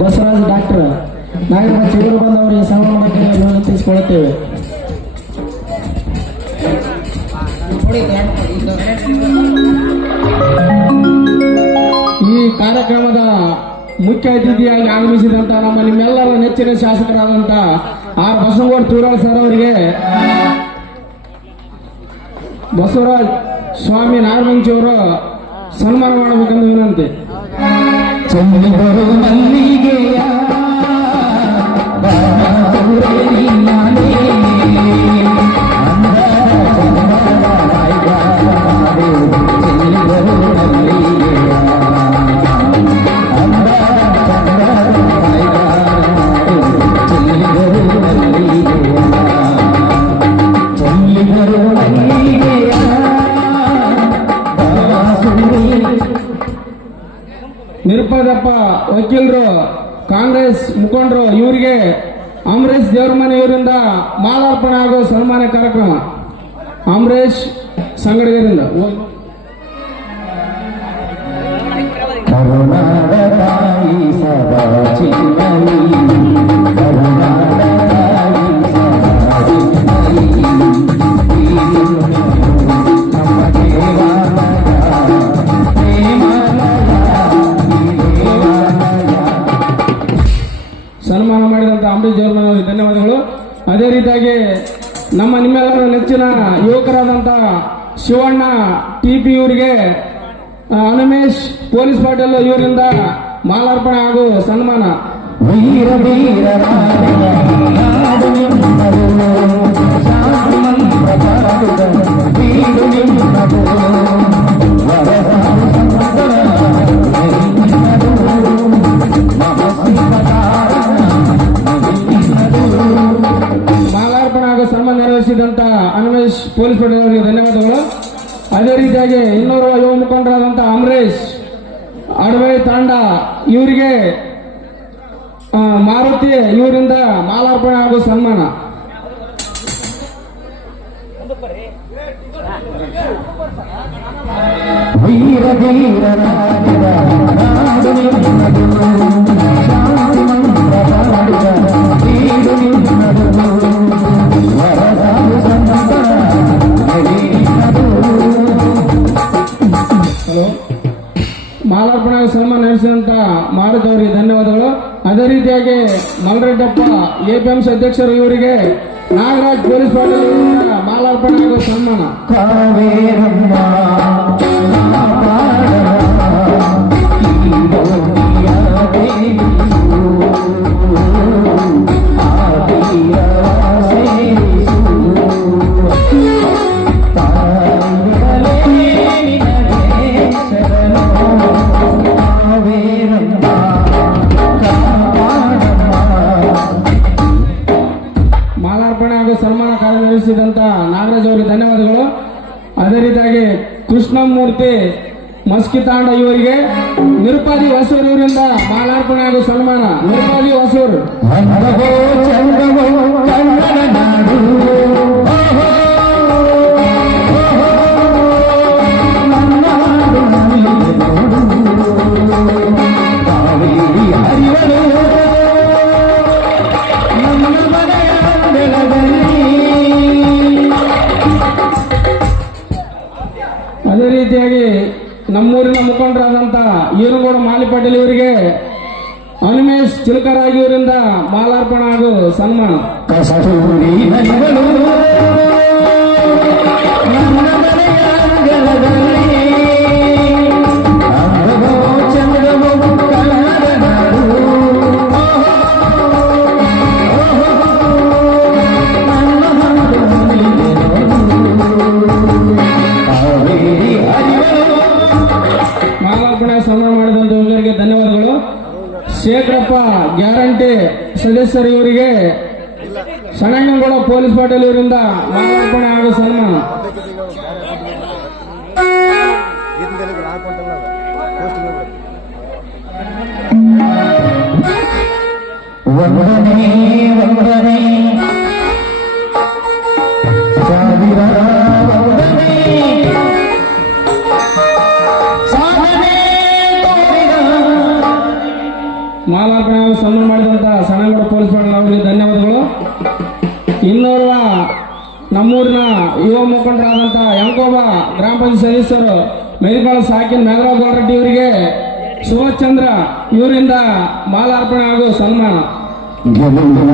Basavaraj doctor, ನಾಗರಿಕ ಚಿಗುರು ಬಂದವರಿಗೆ ಸರ್ವಮತಕ್ಕೆ ವಿನಂತಿಸಿಕೊಳ್ಳುತ್ತೇವೆ ಈ ಕಾರ್ಯಕ್ರಮದ ಮುಖ್ಯ ಅತಿಥಿಯಾಗಿ ಆಗಮಿಸಿದಂತ ನಮ್ಮ ನಿಮ್ಮೆಲ್ಲರ ನೆಚ್ಚಿನ ಶಾಸಕರಾದಂತ ಆರ್ ಬಸವಗೌಡ ತೂರಾಳ್ ಸರ್ ಅವರಿಗೆ ಬಸವರಾಜ್ ಸ್ವಾಮಿ ನಾಗಮಂಚಿ ಅವರು ಸನ್ಮಾನ ಮಾಡಬೇಕೆಂದು ವಿನಂತಿ. ಚೆಲ್ಲಿ ಬರು ಮಲ್ಲಿಗೆಯ maneira ಅದೇ ರೀತಿಯಾಗಿ ಮಲ್ಲರೆಡ್ಡಪ್ಪ ಎಪಿಎಂಸಿ ಅಧ್ಯಕ್ಷರು ಇವರಿಗೆ ನಾಗರಾಜ್ ಪೊಲೀಸ್ ಪಾಟೀಲ್ ಮಾಲಾರ್ಪಣೆ ಹಾಗೂ ಸನ್ಮಾನ. ಕಾವೇರಮ್ಮ ಮೂರ್ತಿ ಮಸ್ಕಿ ತಾಂಡ ಇವರಿಗೆ. ನಿರುಪಾದಿ ಹೊಸೂರಿಂದ ಮಾಲಾರ್ಪಣೆ ಆಗುವ ಸನ್ಮಾನ. ನಿರುಪಾದಿ ಹೊಸೂರು. ಅದೇ ರೀತಿಯಾಗಿ ನಮ್ಮೂರಿನ ಮುಖಂಡರಾದಂಥ ಈರುಗೋಡು ಮಾಲಿ ಪಾಟೀಲ್ ಇವರಿಗೆ ಅನಿಮೇಶ್ ಚಿಲ್ಕರಾಗಿ ಇವರಿಂದ ಮಾಲಾರ್ಪಣ ಹಾಗೂ ಸನ್ಮಾನ. ಶೇಖರಪ್ಪ ಗ್ಯಾರಂಟಿ ಸದಸ್ಯರು ಇವರಿಗೆ ಸಣಂಗನಗೌಡ ಪೊಲೀಸ್ ಪಾಟೀಲ್ ಇವರಿಂದ ಮಾಲಾರ್ಪಣೆ ಹಾಗೂ ಸನ್ಮಾನ. ಒಂದನೇ ಒಂದನೇ ಮಾಲಾರ್ಪಣೆ ಹಾಗೂ ಸನ್ಮಾನ ಮಾಡಿದಂತ ಸಣ್ಣಗೌಡ ಪೊಲೀಸ್ ಅವರಿಗೆ ಧನ್ಯವಾದಗಳು. ಇನ್ನೋರ್ವ ನಮ್ಮೂರಿನ ಯುವ ಮುಖಂಡರಾದಂಥ ಯಂಕೋಬ ಗ್ರಾಮ ಪಂಚಾಯತ್ ಸದಸ್ಯರು ಮೇಲ್ಕಾಳ ಸಾಕಿನ ಮೇಘರಾವ್ ಗೌಡ್ರೆಡ್ಡಿ ಇವರಿಗೆ ಸುಭಾಷ್ ಚಂದ್ರ ಇವರಿಂದ ಮಾಲಾರ್ಪಣೆ ಹಾಗೂ ಸನ್ಮಾನ. ಗೆಲುವಿನ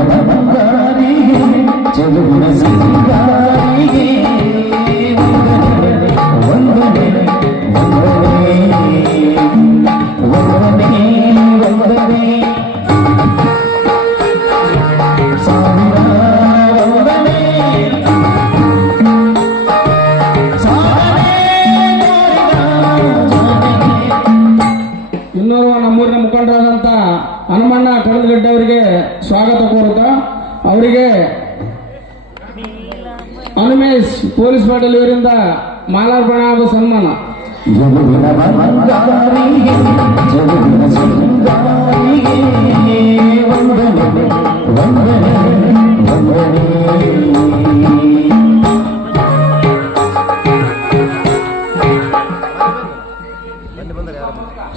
ಸ್ವಾಗತ ಕೋರುತ್ತಾ ಅವರಿಗೆ ಅನುಮೇಶ್ ಪೊಲೀಸ್ ಪಾಟಲ್ ಇವರಿಂದ ಮಾಲಾರ್ಪಣೆ ಹಾಗೂ ಸನ್ಮಾನ.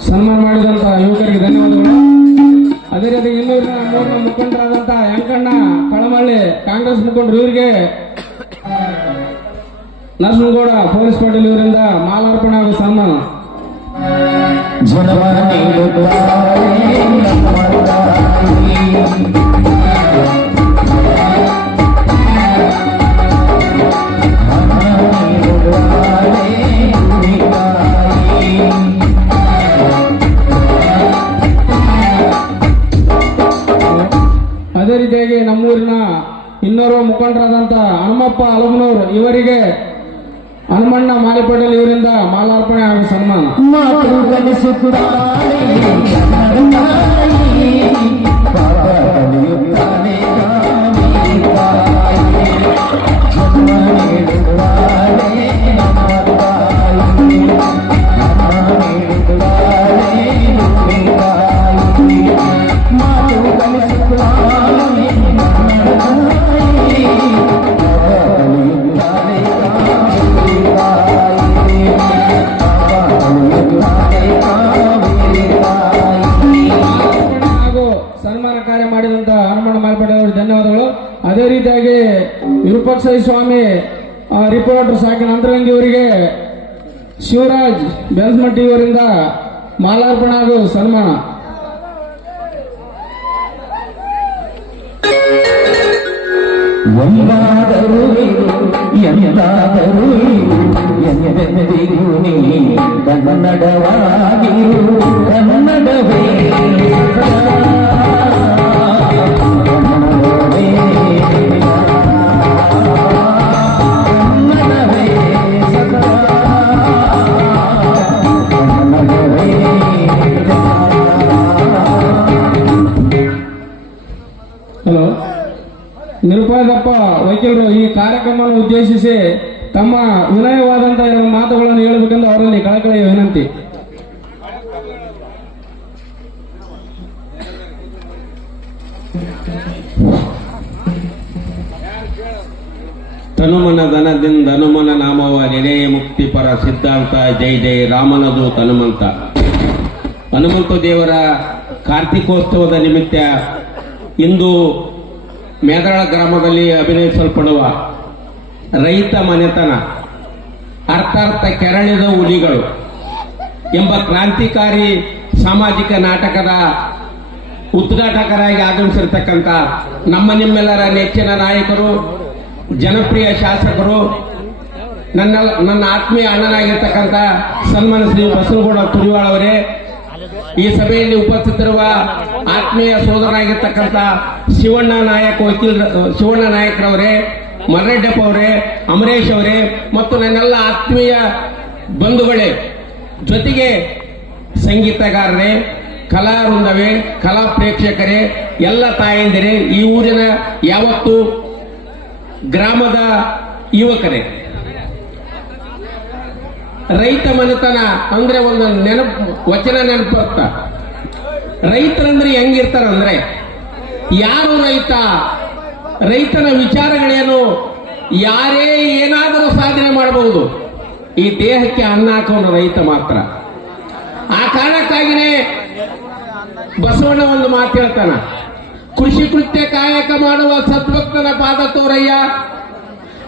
ಸನ್ಮಾನ ಮಾಡಿದಂತ ಯುವಕರಿಗೆ ಧನ್ಯವಾದಗಳು. ಅದೇ ರೀತಿ ಇನ್ನೂರಿನ ಮೂರನ ಮುಖಂಡರಾದಂತ ಯಂಕಣ್ಣ, ಕಳಮಳ್ಳಿ, ಕಾಂಗ್ರೆಸ್ ಮುಖಂಡರು ಇವರಿಗೆ ನರಸಿಂಹಗೌಡ ಪೊಲೀಸ್ ಪಾಟೀಲ್ ಇವರಿಂದ ಮಾಲಾರ್ಪಣೆ ಹಾಗೂ ಸನ್ಮಾನ. ನಮ್ಮೂರಿನ ಇನ್ನೋರ್ವ ಮುಖಂಡರಾದಂತ ಹನುಮಪ್ಪ ಅಲಮನೂರು ಇವರಿಗೆ ಹನುಮಣ್ಣ ಮಾಲಿಪಟೇಲ್ ಇವರಿಂದ ಮಾಲಾರ್ಪಣೆ ಹಾಗೂ ಸನ್ಮಾನ. ಮಾಲಾರ್ಪಣೆ ಹಾಗೂ ಸನ್ಮಾನ ಒಂದಾದರೂ ಎಂದಾದರೂ ಎಂದೆಂದಿಗೂ ನೀ ಕನ್ನಡವಾಗಿರು ಕನ್ನಡವೇ ಕನ್ನಡವೇ ವಕೀಲರು ಈ ಕಾರ್ಯಕ್ರಮವನ್ನು ಉದ್ದೇಶಿಸಿ ತಮ್ಮ ವಿನಯವಾದಂತಹ ಮಾತುಗಳನ್ನು ಹೇಳಬೇಕೆಂದು ಅವರಲ್ಲಿ ಕಳಕಳಿಯ ವಿನಂತಿ. ತನುಮನ ಧನದಿಂದ ಹನುಮನ ನಾಮವ ನೆನೆಯ ಮುಕ್ತಿಪರ ಸಿದ್ಧಾಂತ, ಜೈ ಜೈ ರಾಮನದು ತನುಮಂತ. ಹನುಮಂತ ದೇವರ ಕಾರ್ತಿಕೋತ್ಸವದ ನಿಮಿತ್ತ ಇಂದು ಮೇದಳ ಗ್ರಾಮದಲ್ಲಿ ಅಭಿನಯಿಸಲ್ಪಡುವ ರೈತ ಮನೆತನ, ಅರ್ಥಾರ್ಥ ಕೆರಳಿದ ಹುಲಿಗಳು ಎಂಬ ಕ್ರಾಂತಿಕಾರಿ ಸಾಮಾಜಿಕ ನಾಟಕದ ಉದ್ಘಾಟಕರಾಗಿ ಆಗಮಿಸಿರ್ತಕ್ಕಂಥ ನಮ್ಮ ನಿಮ್ಮೆಲ್ಲರ ನೆಚ್ಚಿನ ನಾಯಕರು, ಜನಪ್ರಿಯ ಶಾಸಕರು, ನನ್ನ ನನ್ನ ಆತ್ಮೀಯ ಅಣ್ಣನಾಗಿರ್ತಕ್ಕಂಥ ಸನ್ಮಾನ ಶ್ರೀ ಬಸನಗೌಡ ತುರಿವಾಳ ಅವರೇ ಈ ಸಭೆಯಲ್ಲಿ ಉಪಸ್ಥಿತರುವ ಆತ್ಮೀಯ ಸೋದರನಾಗಿರ್ತಕ್ಕಂಥ ಶಿವಣ್ಣ ನಾಯಕ್ ವಕೀಲ್ ಶಿವಣ್ಣ ನಾಯಕರವರೇ, ಮರ್ರೆಡ್ಡಪ್ಪ ಅವರೇ, ಅಮರೇಶ್ ಅವರೇ ಮತ್ತು ನನ್ನೆಲ್ಲ ಆತ್ಮೀಯ ಬಂಧುಗಳೇ, ಜೊತೆಗೆ ಸಂಗೀತಗಾರರೇ ಕಲಾ ವೃಂದವೇ ಕಲಾ ಪ್ರೇಕ್ಷಕರೇ, ಎಲ್ಲ ತಾಯಂದಿರೇ, ಈ ಊರಿನ ಯಾವತ್ತು ಗ್ರಾಮದ ಯುವಕರೇ. ರೈತ ಮನೆತನ ಅಂದ್ರೆ ಒಂದು ನೆನಪು, ವಚನ ನೆನಪು ಅರ್ಥ ರೈತರಂದ್ರೆ ಹೆಂಗಿರ್ತಾರಂದ್ರೆ, ಯಾರು ರೈತ, ರೈತನ ವಿಚಾರಗಳೇನು, ಯಾರೇ ಏನಾದರೂ ಸಾಧನೆ ಮಾಡಬಹುದು ಈ ದೇಹಕ್ಕೆ ಅನ್ನ ಹಾಕೋನು ರೈತ ಮಾತ್ರ. ಆ ಕಾರಣಕ್ಕಾಗಿನೇ ಬಸವಣ್ಣ ಒಂದು ಮಾತು ಹೇಳ್ತಾನ, ಕೃಷಿ ಕೃತ್ಯ ಕಾಯಕ ಮಾಡುವ ಸದ್ಭಕ್ತನ ಪಾದ ತೋರಯ್ಯ.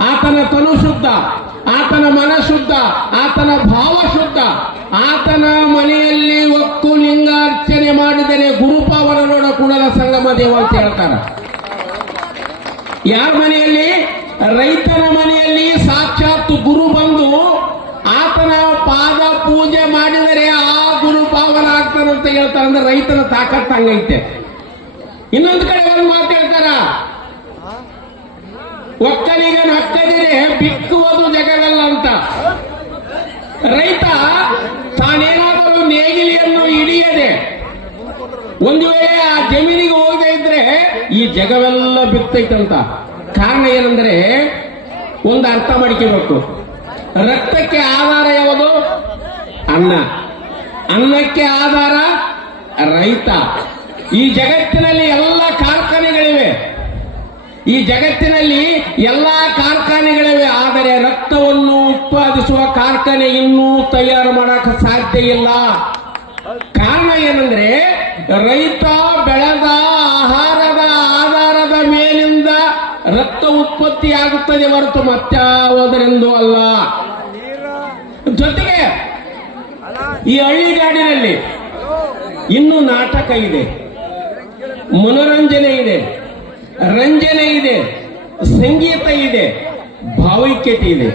ಆತನ ತನು ಶುದ್ಧ, ಆತನ ಮನ ಶುದ್ಧ, ಆತನ ಭಾವ ಶುದ್ಧ. ಆತನ ಮನೆಯಲ್ಲಿ ಒಕ್ಕು ಲಿಂಗಾರ್ಚನೆ ಮಾಡಿದರೆ ಗುರುಪಾವರ ನೋಡ ಕೂಡಲ ಸಂಗಮ ದೇವ ಅಂತ ಹೇಳ್ತಾರೆ ಯಾರ ಮನೆಯಲ್ಲಿ? ರೈತನ ಮನೆಯಲ್ಲಿ ಸಾಕ್ಷಾತ್ ಗುರು ಬಂದು ಆತನ ಪಾದ ಪೂಜೆ ಮಾಡಿದರೆ ಆ ಗುರು ಪಾವನ ಆಗ್ತಾನಂತ ಹೇಳ್ತಾರೆ ಅಂದ್ರೆ ರೈತನ ತಾಕತ್ ಹಂಗೈತೆ. ಇನ್ನೊಂದು ಕಡೆ ಒಂದು ಮಾತು ಹೇಳ್ತಾರ? ಒಕ್ಕಲಿಗನ ಹಕ್ಕದಿರೆ ಬಿಕ್ಕುವುದು ಜಗವೆಲ್ಲ ಅಂತ. ರೈತ ತಾನೇನಾದರೂ ನೇಗಿಲಿಯನ್ನು ಹಿಡಿಯದೆ ಒಂದು ವೇಳೆ ಆ ಜಮೀನಿಗೆ ಹೋಗದೆ ಇದ್ರೆ ಈ ಜಗವೆಲ್ಲ ಬಿತ್ತೈತಂತ. ಕಾರಣ ಏನಂದ್ರೆ ಒಂದು ಅರ್ಥ ಮಾಡ್ಕೋಬೇಕು. ರಕ್ತಕ್ಕೆ ಆಧಾರ ಯಾವುದು? ಅನ್ನ. ಅನ್ನಕ್ಕೆ ಆಧಾರ ರೈತ. ಈ ಜಗತ್ತಿನಲ್ಲಿ ಎಲ್ಲ ಈ ಜಗತ್ತಿನಲ್ಲಿ ಎಲ್ಲಾ ಕಾರ್ಖಾನೆಗಳಿವೆ, ಆದರೆ ರಕ್ತವನ್ನು ಉತ್ಪಾದಿಸುವ ಕಾರ್ಖಾನೆ ಇನ್ನೂ ತಯಾರು ಮಾಡಕ ಸಾಧ್ಯ ಇಲ್ಲ. ಕಾರಣ ಏನಂದ್ರೆ, ರೈತ ಬೆಳೆದ ಆಹಾರದ ಆಧಾರದ ಮೇಲಿಂದ ರಕ್ತ ಉತ್ಪತ್ತಿ ಆಗುತ್ತದೆ ಹೊರತು ಮತ್ತಾವುದರೆಂದು ಅಲ್ಲ. ಜೊತೆಗೆ, ಈ ಹಳ್ಳಿಗಾಡಿನಲ್ಲಿ ಇನ್ನೂ ನಾಟಕ ಇದೆ, ಮನೋರಂಜನೆ ಇದೆ. ರಂಜನೆ ಇದೆ, ಸಂಗೀತ ಇದೆ, ಭಾವೈಕ್ಯತೆ ಇದೆ.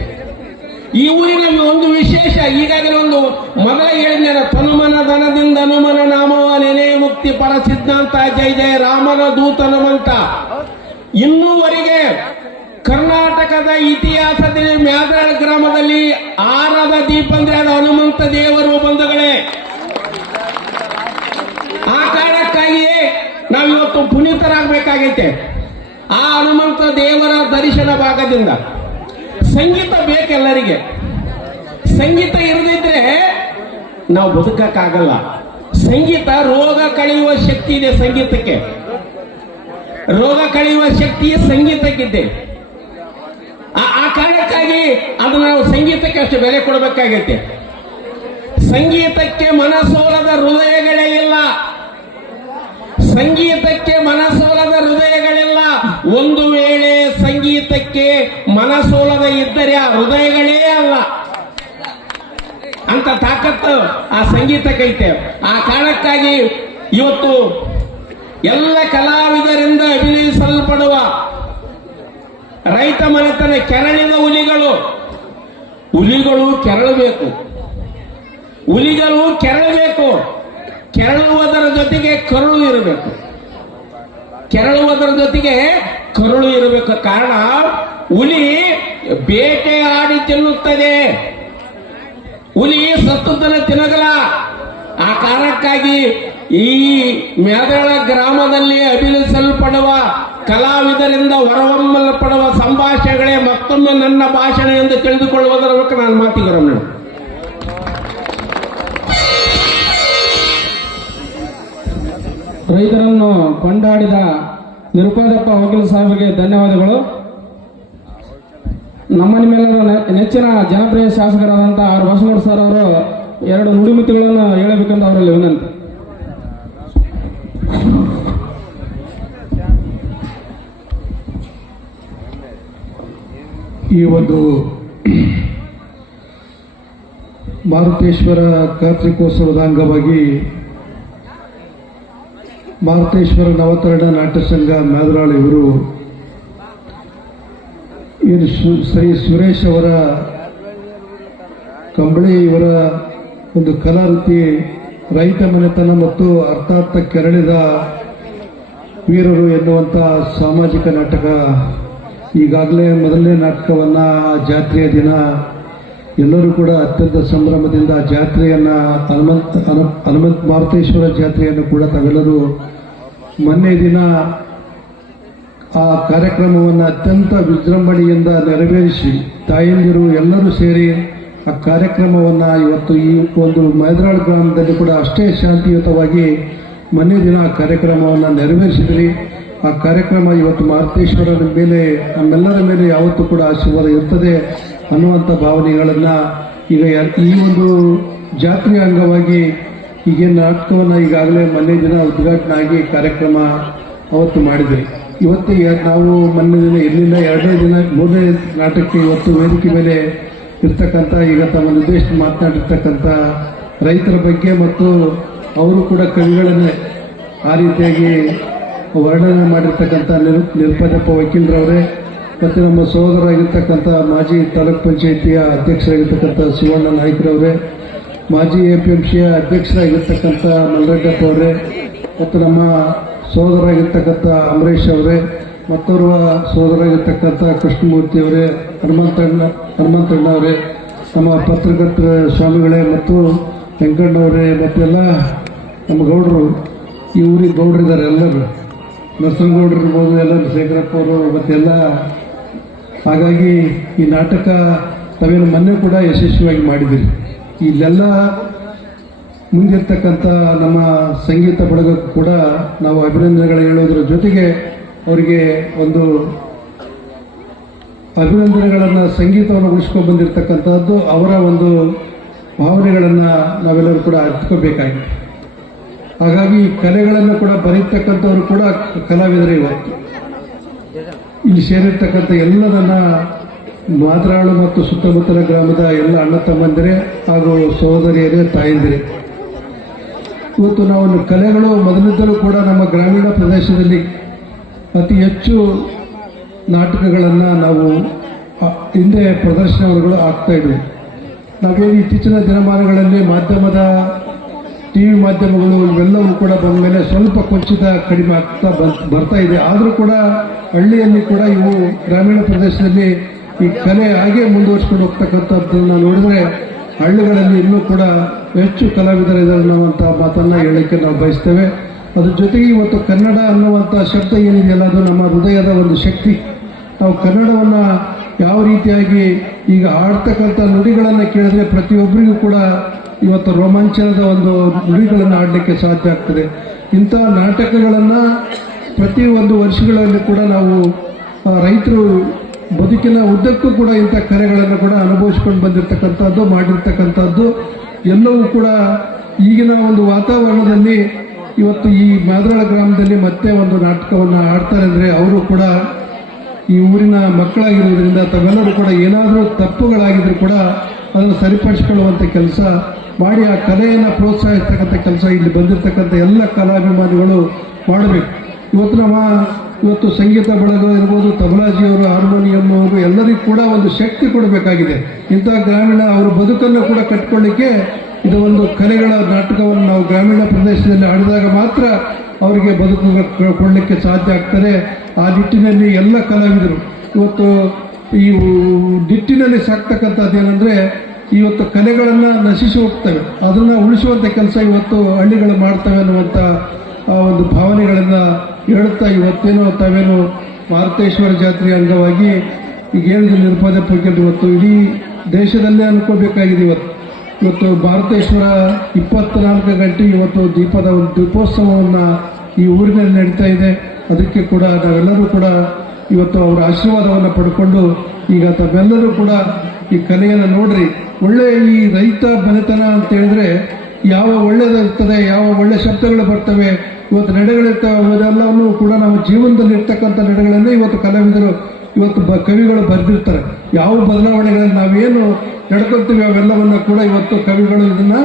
ಈ ಊರಿನಲ್ಲಿ ಒಂದು ವಿಶೇಷ, ಈಗಾಗಲೇ ಒಂದು ಮೊದಲ ಹೇಳಿದ ತನುಮನ ಧನದಿಂದ ಹನುಮನ ನಾಮವ ನೆನೆ ಮುಕ್ತಿ ಪರ ಸಿದ್ಧಾಂತ ಜಯ ಜಯ ರಾಮನ ದೂತನಮಂತ ಇನ್ನೂವರೆಗೆ ಕರ್ನಾಟಕದ ಇತಿಹಾಸದಲ್ಲಿ ಮ್ಯಾದ್ರಾಳ ಗ್ರಾಮದಲ್ಲಿ ಆರದ ದೀಪ ಅಂದ್ರೆ ಅದು ಹನುಮಂತ ದೇವರು ಬಂಧುಗಳೇ ಆ ಕಾರಣಕ್ಕಾಗಿಯೇ ನಾವು ಇವತ್ತು ಪುನೀತರಾಗಬೇಕಾಗೈತೆ. ಆ ಹನುಮಂತ ದೇವರ ದರ್ಶನ ಭಾಗದಿಂದ ಸಂಗೀತ ಬೇಕೆಲ್ಲರಿಗೆ. ಸಂಗೀತ ಇರದಿದ್ರೆ ನಾವು ಬದುಕಕ್ಕಾಗಲ್ಲ. ಸಂಗೀತ ರೋಗ ಕಳೆಯುವ ಶಕ್ತಿ ಇದೆ ಸಂಗೀತಕ್ಕೆ. ರೋಗ ಕಳೆಯುವ ಶಕ್ತಿ ಸಂಗೀತಕ್ಕಿದೆ. ಆ ಕಾರಣಕ್ಕಾಗಿ ಅದು ನಾವು ಸಂಗೀತಕ್ಕೆ ಅಷ್ಟು ಬೆಲೆ ಕೊಡಬೇಕಾಗತ್ತೆ. ಸಂಗೀತಕ್ಕೆ ಮನಸೋಲದ ಹೃದಯಗಳೇ ಇಲ್ಲ. ಸಂಗೀತಕ್ಕೆ ಹೃದಯಗಳಿಲ್ಲ ಒಂದು ವೇಳೆ ಸಂಗೀತಕ್ಕೆ ಮನಸೋಲದ ಇದ್ದರೆ ಆ ಹೃದಯಗಳೇ ಅಲ್ಲ. ಅಂತ ತಾಕತ್ತು ಆ ಸಂಗೀತಕ್ಕೈತೆ ಆ ಕಾರಣಕ್ಕಾಗಿ ಇವತ್ತು ಎಲ್ಲ ಕಲಾವಿದರಿಂದ ಅಭಿನಯಿಸಲ್ಪಡುವ ರೈತ ಮನೆತನ ಕೆರಳಿನ ಹುಲಿಗಳು. ಹುಲಿಗಳು ಕೆರಳಬೇಕು. ಹುಲಿಗಳು ಕೆರಳಬೇಕು. ಕೆರಳುವುದರ ಜೊತೆಗೆ ಕರುಳು ಇರಬೇಕು. ಕೆರಳುವುದರ ಜೊತೆಗೆ ಕರುಳು ಇರಬೇಕು. ಕಾರಣ, ಹುಲಿ ಬೇಟೆ ಆಡಿ ತಿನ್ನುತ್ತದೆ ಹುಲಿ ಸತ್ತುದನ್ನು ತಿನ್ನಗಲ್ಲ. ಆ ಕಾರಣಕ್ಕಾಗಿ ಈ ಮ್ಯಾದಳ ಗ್ರಾಮದಲ್ಲಿ ಅಭಿನಯಿಸಲ್ಪಡುವ ಕಲಾವಿದರಿಂದ ಹೊರಹೊಮ್ಮಲ್ಪಡುವ ಸಂಭಾಷಣೆಗಳೇ ಮತ್ತೊಮ್ಮೆ ನನ್ನ ಭಾಷಣ ಎಂದು ತಿಳಿದುಕೊಳ್ಳುವುದರ ಮೂಲಕ ನಾನು ಮಾತಿಗರಮ್ಮ ರೈತರನ್ನು ಕೊಂಡಾಡಿದ ನಿರುಪಾದಪ್ಪ ವಕೀಲ ಸಾಹೇಬರಿಗೆ ಧನ್ಯವಾದಗಳು. ನಮ್ಮ ನಿಮ್ಮೆಲ್ಲರ ನೆಚ್ಚಿನ ಜನಪ್ರಿಯ ಶಾಸಕರಾದಂಥ ಆರ್ ಬಸವಗೌಡ ಸರ್ ಅವರು ಎರಡು ನುಡಿಮಿತಿಗಳನ್ನು ಹೇಳಬೇಕಂತ ಅವರಲ್ಲಿ ವಿನಂತಿ. ಈ ಒಂದು ಮಾರುತೇಶ್ವರ ಕಾರ್ತಿಕೋತ್ಸವದ ಅಂಗವಾಗಿ ಮಾರುತೇಶ್ವರ ನವತರಣ ನಾಟ್ಯ ಸಂಘ ಮ್ಯಾದರಾಳ್ ಇವರು. ಏನು ಶ್ರೀ ಸುರೇಶ್ ಅವರ ಕಂಬಳಿ ಇವರ ಒಂದು ಕಲಾವೃತಿ ರೈತ ಮನೆತನ ಮತ್ತು ಅರ್ಥಾರ್ಥ ಕೆರಳಿದ ವೀರರು ಎನ್ನುವಂಥ ಸಾಮಾಜಿಕ ನಾಟಕ. ಈಗಾಗಲೇ ಮೊದಲನೇ ನಾಟಕವನ್ನು ಜಾತ್ರೆಯ ದಿನ ಎಲ್ಲರೂ ಕೂಡ ಅತ್ಯಂತ ಸಂಭ್ರಮದಿಂದ ಜಾತ್ರೆಯನ್ನ ಹನುಮಂತ ಹನು- ಹನುಮಂತ ಮಾರುತೇಶ್ವರ ಜಾತ್ರೆಯನ್ನು ಕೂಡ ತಗಲರು ಮೊನ್ನೆ ದಿನ ಆ ಕಾರ್ಯಕ್ರಮವನ್ನು ಅತ್ಯಂತ ವಿಜೃಂಭಣೆಯಿಂದ ನೆರವೇರಿಸಿ ತಾಯಂದಿರು ಎಲ್ಲರೂ ಸೇರಿ ಆ ಕಾರ್ಯಕ್ರಮವನ್ನು ಇವತ್ತು ಈ ಒಂದು ಮೈದ್ರಾಳ್ ಗ್ರಾಮದಲ್ಲಿ ಕೂಡ ಅಷ್ಟೇ ಶಾಂತಿಯುತವಾಗಿ ಮೊನ್ನೆ ದಿನ ಆ ಕಾರ್ಯಕ್ರಮವನ್ನು ನೆರವೇರಿಸಿದ್ರಿ. ಆ ಕಾರ್ಯಕ್ರಮ ಇವತ್ತು ಮಾರುತೇಶ್ವರನ ಮೇಲೆ, ನಮ್ಮೆಲ್ಲರ ಮೇಲೆ ಯಾವತ್ತೂ ಕೂಡ ಆಶೀರ್ವಾದ ಇರ್ತದೆ. ಅನ್ನುವಂಥ ಭಾವನೆಗಳನ್ನು ಈಗ ಈ ಒಂದು ಜಾತ್ರೆಯ ಅಂಗವಾಗಿ ಈಗೇನು ನಾಟಕವನ್ನು ಈಗಾಗಲೇ ಮೊನ್ನೆ ದಿನ ಉದ್ಘಾಟನೆ ಆಗಿ ಕಾರ್ಯಕ್ರಮ ಅವತ್ತು ಮಾಡಿದೆ ಇವತ್ತು ನಾವು ಮೊನ್ನೆ ದಿನ ಇಲ್ಲಿಂದ ಎರಡನೇ ದಿನ ಮೂರನೇ ನಾಟಕಕ್ಕೆ ಇವತ್ತು ವೇದಿಕೆ ಮೇಲೆ ಇರ್ತಕ್ಕಂಥ ಈಗ ತಮ್ಮ ನಿರ್ದೇಶ ಮಾತನಾಡಿರ್ತಕ್ಕಂಥ ರೈತರ ಬಗ್ಗೆ ಮತ್ತು ಅವರು ಕೂಡ ಕವಿಗಳನ್ನೇ ಆ ರೀತಿಯಾಗಿ ವರ್ಣನೆ ಮಾಡಿರ್ತಕ್ಕಂಥ ನಿರ್ ನಿರುಪದಪ್ಪ ವಕೀಲರವರೇ ಮತ್ತು ನಮ್ಮ ಸಹೋದರಾಗಿರ್ತಕ್ಕಂಥ ಮಾಜಿ ತಾಲೂಕ್ ಪಂಚಾಯಿತಿಯ ಅಧ್ಯಕ್ಷರಾಗಿರ್ತಕ್ಕಂಥ ಶಿವಣ್ಣ ನಾಯ್ಕರವರೇ ಮಾಜಿ ಎ ಪಿ ಎಂ ಸಿಯ ಅಧ್ಯಕ್ಷರಾಗಿರ್ತಕ್ಕಂಥ ಮಲ್ಲರೆಡ್ಡಪ್ಪ ಅವರೇ, ಮತ್ತು ನಮ್ಮ ಸಹೋದರಾಗಿರ್ತಕ್ಕಂಥ ಅಂಬರೀಷ್ ಅವರೇ, ಮತ್ತೋರ್ವ ಸಹೋದರಾಗಿರ್ತಕ್ಕಂಥ ಕೃಷ್ಣಮೂರ್ತಿ ಅವರೇ ಹನುಮಂತಣ್ಣ ಹನುಮಂತಣ್ಣ ಅವರೇ, ನಮ್ಮ ಪತ್ರಕರ್ತರ ಸ್ವಾಮಿಗಳೇ ಮತ್ತು ವೆಂಕಣ್ಣವರೇ ಮತ್ತೆಲ್ಲ ನಮ್ಮ ಗೌಡರು, ಈ ಊರಿಗೆ ಗೌಡರಿದ್ದಾರೆ ಎಲ್ಲರೂ. ಗೌಡರು ಇರ್ಬೋದು, ಎಲ್ಲರೂ, ಶೇಖರಪ್ಪ ಅವರು, ಮತ್ತೆಲ್ಲ ಹಾಗಾಗಿ ಈ ನಾಟಕ ತಾವೇನು ಮೊನ್ನೆ ಕೂಡ ಯಶಸ್ವಿಯಾಗಿ ಮಾಡಿದ್ದೀರಿ ಇಲ್ಲೆಲ್ಲ ಮುಂದಿರ್ತಕ್ಕಂಥ ನಮ್ಮ ಸಂಗೀತ ಬಳಗಕ್ಕೂ ಕೂಡ ನಾವು ಅಭಿನಂದನೆಗಳು ಹೇಳೋದ್ರ ಜೊತೆಗೆ ಅವರಿಗೆ ಒಂದು ಅಭಿನಂದನೆಗಳನ್ನು ಸಂಗೀತವನ್ನು ಉಳಿಸ್ಕೊಂಡು ಬಂದಿರತಕ್ಕಂಥದ್ದು ಅವರ ಒಂದು ಭಾವನೆಗಳನ್ನು ನಾವೆಲ್ಲರೂ ಕೂಡ ಅರ್ಥಕೋಬೇಕಾಗಿದೆ ಹಾಗಾಗಿ ಕಲೆಗಳನ್ನು ಕೂಡ ಬರೀತಕ್ಕಂಥವ್ರು ಕೂಡ ಕಲಾವಿದರೇ ಇವತ್ತು. ಇಲ್ಲಿ ಸೇರಿರ್ತಕ್ಕಂಥ ಎಲ್ಲರನ್ನ ಮಾತ್ರಾಳು ಮತ್ತು ಸುತ್ತಮುತ್ತಲ ಗ್ರಾಮದ ಎಲ್ಲ ಅಣ್ಣ ತಮ್ಮಂದಿರೇ ಹಾಗೂ ಸಹೋದರಿಯರೇ, ತಾಯಂದಿರೇ. ಇವತ್ತು ನಾವು ಕಲೆಗಳು ಮೊದಲಿದ್ದರೂ ಕೂಡ ನಮ್ಮ ಗ್ರಾಮೀಣ ಪ್ರದೇಶದಲ್ಲಿ ಅತಿ ಹೆಚ್ಚು ನಾಟಕಗಳನ್ನು ನಾವು ಹಿಂದೆ ಪ್ರದರ್ಶನಗಳು ಆಗ್ತಾ ಇದ್ವಿ. ನಾವೇನು ಇತ್ತೀಚಿನ ದಿನಮಾನಗಳಲ್ಲಿ ಮಾಧ್ಯಮದ ಟಿ ವಿ ಮಾಧ್ಯಮಗಳು ಇವೆಲ್ಲವೂ ಕೂಡ ಬಂದ ಮೇಲೆ ಸ್ವಲ್ಪ ಕೊಂಚಿತ ಕಡಿಮೆ ಆಗ್ತಾ ಬರ್- ಬರ್ತಾ ಇದೆ. ಆದರೂ ಕೂಡ ಹಳ್ಳಿಯಲ್ಲಿ ಕೂಡ ಇವು ಗ್ರಾಮೀಣ ಪ್ರದೇಶದಲ್ಲಿ ಈ ಕಲೆ ಹಾಗೆ ಮುಂದುವರಿಸ್ಕೊಂಡು ಹೋಗ್ತಕ್ಕಂಥದ್ದನ್ನ ನೋಡಿದ್ರೆ ಹಳ್ಳಿಗಳಲ್ಲಿ ಇನ್ನೂ ಕೂಡ ಹೆಚ್ಚು ಕಲಾವಿದರಿದ್ದಾರೆ ಅನ್ನುವಂಥ ಮಾತನ್ನ ಹೇಳಲಿಕ್ಕೆ ನಾವು ಬಯಸ್ತೇವೆ. ಅದ್ರ ಜೊತೆಗೆ ಇವತ್ತು ಕನ್ನಡ ಅನ್ನುವಂಥ ಶಬ್ದ ಏನಿದೆಯಲ್ಲ, ಅದು ನಮ್ಮ ಹೃದಯದ ಒಂದು ಶಕ್ತಿ. ನಾವು ಕನ್ನಡವನ್ನು ಯಾವ ರೀತಿಯಾಗಿ ಈಗ ಆಡ್ತಕ್ಕಂಥ ನುಡಿಗಳನ್ನು ಕೇಳಿದ್ರೆ ಪ್ರತಿಯೊಬ್ಬರಿಗೂ ಕೂಡ ಇವತ್ತು ರೋಮಾಂಚನದ ಒಂದು ನುಡಿಗಳನ್ನು ಆಡಲಿಕ್ಕೆ ಸಾಧ್ಯ ಆಗ್ತದೆ. ಇಂಥ ನಾಟಕಗಳನ್ನು ಪ್ರತಿ ಒಂದು ವರ್ಷಗಳಲ್ಲಿ ಕೂಡ ನಾವು ರೈತರು ಬದುಕಿನ ಉದ್ದಕ್ಕೂ ಕೂಡ ಇಂಥ ಕರೆಗಳನ್ನು ಕೂಡ ಅನುಭವಿಸ್ಕೊಂಡು ಬಂದಿರತಕ್ಕಂಥದ್ದು, ಮಾಡಿರ್ತಕ್ಕಂಥದ್ದು, ಎಲ್ಲವೂ ಕೂಡ ಈಗಿನ ಒಂದು ವಾತಾವರಣದಲ್ಲಿ ಇವತ್ತು ಈ ಮಾದ್ರಾಳ ಗ್ರಾಮದಲ್ಲಿ ಮತ್ತೆ ಒಂದು ನಾಟಕವನ್ನು ಆಡ್ತಾರೆ ಅಂದರೆ ಅವರು ಕೂಡ ಈ ಊರಿನ ಮಕ್ಕಳಾಗಿರೋದ್ರಿಂದ ತಾವೆಲ್ಲರೂ ಕೂಡ ಏನಾದರೂ ತಪ್ಪುಗಳಾಗಿದ್ರೂ ಕೂಡ ಅದನ್ನು ಸರಿಪಡಿಸ್ಕೊಳ್ಳುವಂಥ ಕೆಲಸ ಮಾಡಿ ಆ ಕಲೆಯನ್ನು ಪ್ರೋತ್ಸಾಹಿಸ್ತಕ್ಕಂಥ ಕೆಲಸ ಇಲ್ಲಿ ಬಂದಿರತಕ್ಕಂಥ ಎಲ್ಲ ಕಲಾಭಿಮಾನಿಗಳು ಮಾಡಬೇಕು. ಇವತ್ತು ನಮ್ಮ ಇವತ್ತು ಸಂಗೀತ ಬಳಗ ಇರ್ಬೋದು, ತಬಲಾಜಿಯವರು, ಹಾರ್ಮೋನಿಯಂ ಅವರು ಎಲ್ಲರಿಗೂ ಕೂಡ ಒಂದು ಶಕ್ತಿ ಕೊಡಬೇಕಾಗಿದೆ. ಇಂಥ ಗ್ರಾಮೀಣ ಅವರ ಬದುಕನ್ನು ಕೂಡ ಕಟ್ಕೊಳ್ಳಿಕ್ಕೆ ಇದು ಒಂದು ಕಲೆಗಳ ನಾಟಕವನ್ನು ನಾವು ಗ್ರಾಮೀಣ ಪ್ರದೇಶದಲ್ಲಿ ಆಡಿದಾಗ ಮಾತ್ರ ಅವರಿಗೆ ಬದುಕು ಕೊಡಲಿಕ್ಕೆ ಸಾಧ್ಯ ಆಗ್ತದೆ. ಆ ನಿಟ್ಟಿನಲ್ಲಿ ಎಲ್ಲ ಕಲಾವಿದರು, ಇವತ್ತು ಈ ನಿಟ್ಟಿನಲ್ಲಿ ಸಾಕ್ತಕ್ಕಂಥದ್ದು ಏನಂದರೆ, ಇವತ್ತು ಕಲೆಗಳನ್ನು ನಶಿಸಿ ಹೋಗ್ತವೆ, ಅದನ್ನು ಉಳಿಸುವಂಥ ಕೆಲಸ ಇವತ್ತು ಹಳ್ಳಿಗಳು ಮಾಡ್ತವೆ ಅನ್ನುವಂಥ ಆ ಒಂದು ಭಾವನೆಗಳನ್ನು ಹೇಳುತ್ತಾ ಇವತ್ತೇನೋ ತಾವೇನೋ ಮಾರುತೇಶ್ವರ ಜಾತ್ರೆ ಅಂಗವಾಗಿ ಈಗ ಹೇಳಿದ ನಿರ್ಪಾದ ಪೂಜೆಗಳು ಇವತ್ತು? ಇಡೀ ದೇಶದಲ್ಲೇ ಅನ್ಕೋಬೇಕಾಗಿದೆ ಇವತ್ತು. ಇವತ್ತು ಭಾರತೇಶ್ವರ ಇಪ್ಪತ್ನಾಲ್ಕು ಗಂಟೆ ಇವತ್ತು ದೀಪದ ಒಂದು ದೀಪೋತ್ಸವವನ್ನು ಈ ಊರಿನಲ್ಲಿ ನಡೀತಾ ಇದೆ. ಅದಕ್ಕೆ ಕೂಡ ನಾವೆಲ್ಲರೂ ಕೂಡ ಇವತ್ತು ಅವರ ಆಶೀರ್ವಾದವನ್ನು ಪಡ್ಕೊಂಡು ಈಗ ತಮ್ಮೆಲ್ಲರೂ ಕೂಡ ಈ ಕಲೆಯನ್ನು ನೋಡ್ರಿ. ಒಳ್ಳೆ ಈ ರೈತ ಬನೆತನ ಅಂತ ಹೇಳಿದ್ರೆ ಯಾವ ಒಳ್ಳೆಯದಿರ್ತದೆ ಯಾವ ಒಳ್ಳೆ ಶಬ್ದಗಳು ಬರ್ತವೆ ಇವತ್ತು ನಡೆಗಳಿರ್ತವೆಲ್ಲವನ್ನು ಕೂಡ ನಮ್ಮ ಜೀವನದಲ್ಲಿ ಇರ್ತಕ್ಕಂಥ ನಡೆಗಳನ್ನೇ ಇವತ್ತು ಕಲಾವಿದರು, ಇವತ್ತು ಬ ಕವಿಗಳು ಬರೆದಿರ್ತಾರೆ. ಯಾವ ಬದಲಾವಣೆಗಳನ್ನು ನಾವೇನು ನಡ್ಕೊಳ್ತೀವಿ ಅವೆಲ್ಲವನ್ನು ಕೂಡ ಇವತ್ತು ಕವಿಗಳು ಇದನ್ನು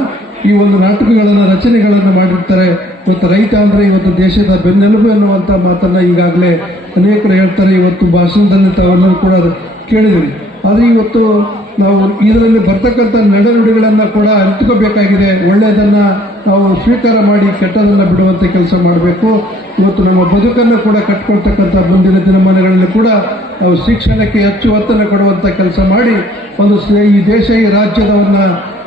ಈ ಒಂದು ನಾಟಕಗಳನ್ನು ರಚನೆಗಳನ್ನು ಮಾಡಿರ್ತಾರೆ. ಇವತ್ತು ರೈತ ಅಂದರೆ ಇವತ್ತು ದೇಶದ ಬೆನ್ನೆಲುಬು ಎನ್ನುವಂಥ ಮಾತನ್ನು ಈಗಾಗಲೇ ಅನೇಕರು ಹೇಳ್ತಾರೆ. ಇವತ್ತು ಭಾಷಣದಲ್ಲಿ ತಾವೆಲ್ಲರೂ ಕೂಡ ಅದು ಕೇಳಿದಿರಿ. ಆದರೆ ಇವತ್ತು ನಾವು ಇದರಲ್ಲಿ ಬರ್ತಕ್ಕಂಥ ನಡೆನುಡಿಗಳನ್ನು ಕೂಡ ಅರಿತುಕೋಬೇಕಾಗಿದೆ. ಒಳ್ಳೆಯದನ್ನ ನಾವು ಸ್ವೀಕಾರ ಮಾಡಿ ಕೆಟ್ಟದನ್ನು ಬಿಡುವಂಥ ಕೆಲಸ ಮಾಡಬೇಕು. ಇವತ್ತು ನಮ್ಮ ಬದುಕನ್ನು ಕೂಡ ಕಟ್ಕೊಳ್ತಕ್ಕಂಥ ಮುಂದಿನ ದಿನಮಾನಗಳಲ್ಲಿ ಕೂಡ ನಾವು ಶಿಕ್ಷಣಕ್ಕೆ ಹೆಚ್ಚು ಒತ್ತನ್ನು ಕೊಡುವಂಥ ಕೆಲಸ ಮಾಡಿ, ಒಂದು ಈ ದೇಶ, ಈ ರಾಜ್ಯದವನ್ನ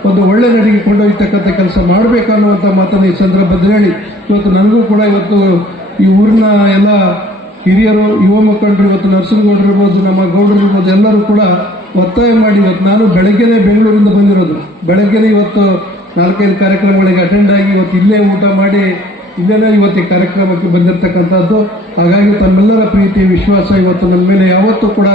ಒಂದು ಒಳ್ಳೆ ನಡಿಗೆ ಕೊಂಡೊಯ್ತಕ್ಕಂಥ ಕೆಲಸ ಮಾಡಬೇಕು ಅನ್ನುವಂಥ ಮಾತನ್ನು ಈ ಸಂದರ್ಭದಲ್ಲಿ ಹೇಳಿ, ಇವತ್ತು ನನಗೂ ಕೂಡ ಇವತ್ತು ಈ ಊರಿನ ಎಲ್ಲ ಹಿರಿಯರು, ಯುವ ಮುಖಂಡರು, ಇವತ್ತು ನರಸಿಂಹಗೌಡರು ಇರ್ಬೋದು, ನಮ್ಮ ಗೌಡರು ಇರ್ಬೋದು, ಎಲ್ಲರೂ ಕೂಡ ಒತ್ತಾಯ ಮಾಡಿ ಇವತ್ತು ನಾನು ಬೆಳಗ್ಗೆನೆ ಬೆಂಗಳೂರಿಂದ ಬಂದಿರೋದು. ಬೆಳಗ್ಗೆನೆ ಇವತ್ತು ನಾಲ್ಕೈದು ಕಾರ್ಯಕ್ರಮಗಳಿಗೆ ಅಟೆಂಡ್ ಆಗಿ ಇವತ್ತು ಇಲ್ಲೇ ಊಟ ಮಾಡಿ ಇಲ್ಲೆಲ್ಲ ಇವತ್ತು ಈ ಕಾರ್ಯಕ್ರಮಕ್ಕೆ ಬಂದಿರತಕ್ಕಂಥದ್ದು. ಹಾಗಾಗಿ ತಮ್ಮೆಲ್ಲರ ಪ್ರೀತಿ, ವಿಶ್ವಾಸ ಇವತ್ತು ನನ್ನ ಮೇಲೆ ಯಾವತ್ತೂ ಕೂಡ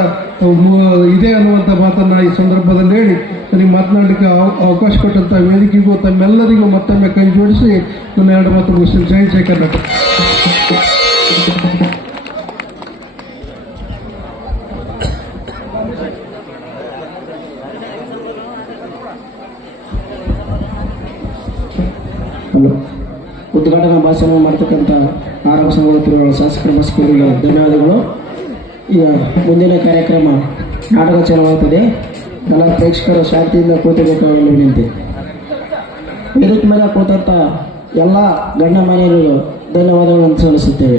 ಇದೆ ಅನ್ನುವಂಥ ಮಾತನ್ನು ಈ ಸಂದರ್ಭದಲ್ಲಿ ಹೇಳಿ, ನನಗೆ ಮಾತನಾಡಲಿಕ್ಕೆ ಅವ- ಅವಕಾಶ ಕೊಟ್ಟಂಥ ವೇದಿಕೆಗೂ ತಮ್ಮೆಲ್ಲರಿಗೂ ಮತ್ತೊಮ್ಮೆ ಕೈ ಜೋಡಿಸಿ ನನ್ನ ಎರಡು ಮಾತು ಮುಗಿಸ್ತೀನಿ ಜೈ ಭಾಷಣ ಮಾಡ್ತಕ್ಕಂಥ ಆರಂಭ ಸಂಘಗಳು ಶಾಸಕರ ಬಸ್ಕರಿಗೆ ಧನ್ಯವಾದಗಳು. ಈಗ ಮುಂದಿನ ಕಾರ್ಯಕ್ರಮ ನಾಟಕ ಚಾಲುವಾಗುತ್ತದೆ ಎಲ್ಲ ಪ್ರೇಕ್ಷಕರು ಶಾಂತಿಯಿಂದ ಕೂತಬೇಕಾಗಲು ವಿನಂತಿ. ಇದಕ್ಕೆ ಮೇಲೆ ಕೂತಂಥ ಎಲ್ಲ ಗಣ್ಯ ಮನೆಯರಿಗೂ ಧನ್ಯವಾದಗಳನ್ನು ಸಲ್ಲಿಸುತ್ತೇವೆ.